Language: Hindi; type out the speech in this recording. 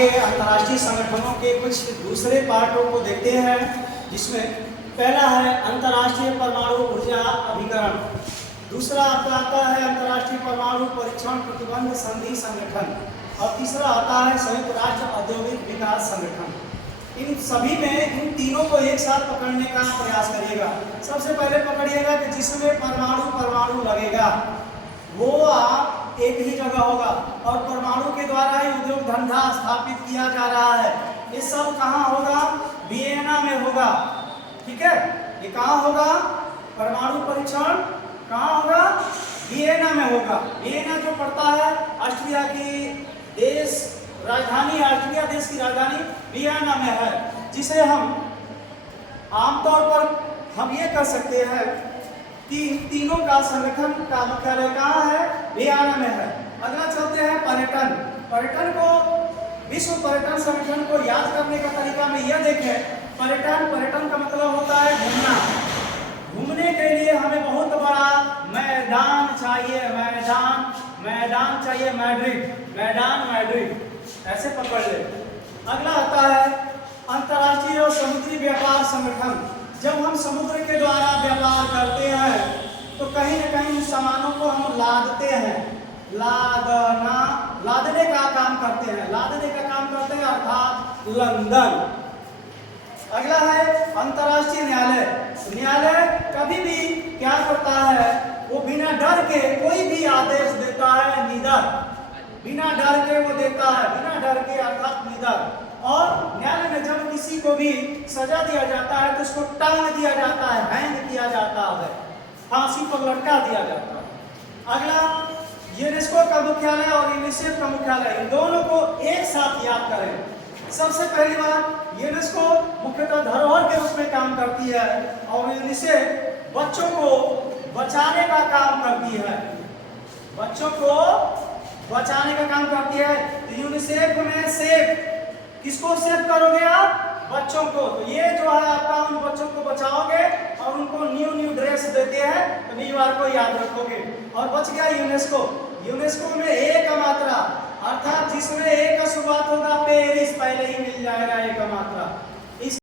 के अंतर्राष्ट्रीय संगठनों के कुछ दूसरे पार्टों को देखते हैं, जिसमें पहला है अंतर्राष्ट्रीय परमाणु ऊर्जा अभिकरण, दूसरा आपका आता है अंतर्राष्ट्रीय परमाणु परीक्षण प्रतिबंध संधि संगठन, और तीसरा आता है संयुक्त राष्ट्र औद्योगिक विकास संगठन। इन सभी में इन तीनों को एक साथ पकड़ने का प्रयास करिएगा। सबसे पहले पकड़िएगा कि जिसमें परमाणु लगेगा वो आप एक ही जगह होगा, और परमाणु के द्वारा ही उद्योग धंधा स्थापित किया जा रहा है। ये सब कहाँ होगा? वियना में होगा। ठीक है, ये कहाँ होगा? परमाणु परीक्षण कहाँ होगा? वियना में होगा। वियना जो पड़ता है ऑस्ट्रिया की देश राजधानी, ऑस्ट्रिया देश की राजधानी वियना में है, जिसे हम आमतौर पर हम ये कह सकते हैं कि इन तीनों का संगठन का मुख्यालय कहाँ है? वियना में है। अगला चलते हैं पर्यटन। पर्यटन को, विश्व पर्यटन संगठन को याद करने का तरीका में यह देखें, पर्यटन का मतलब होता है घूमना। घूमने के लिए हमें बहुत बड़ा मैदान चाहिए, मैदान चाहिए, मैड्रिड, ऐसे पकड़ ले। अगला आता है अंतर्राष्ट्रीय और समुद्री व्यापार संगठन। जब हम समुद्र के द्वारा व्यापार करते हैं तो कहीं न कहीं उन सामानों को हम लादते हैं, लादने का काम करते हैं, अर्थात लंदन। अगला है अंतर्राष्ट्रीय न्यायालय कभी भी क्या करता है? वो बिना डर के कोई भी आदेश देता है, बिना डर के वो देता है, अर्थात निडर। और न्यायालय में जब किसी को भी सजा दिया जाता है तो उसको टांग दिया जाता है, हैंग किया जाता है, फांसी पर लटका दिया जाता है। अगला यूनेस्को का मुख्यालय और यूनिसेफ का मुख्यालय, इन दोनों को एक साथ याद करें। सबसे पहली बात, यूनेस्को मुख्यतः धरोहर के रूप में काम करती है और यूनिसेफ बच्चों को बचाने का काम करती है, तो यूनिसेफ में सेफ, किसको सेव करोगे आप? बच्चों को। तो ये जो है आपका, उन बच्चों को बचाओगे और उनको न्यू ड्रेस देते हैं, तो न्यू को याद रखोगे। और बच गया यूनेस्को में एक मात्रा, अर्थात जिसमें एक का शुरुआत होगा पेरिस, पहले ही मिल जाएगा एक मात्रा।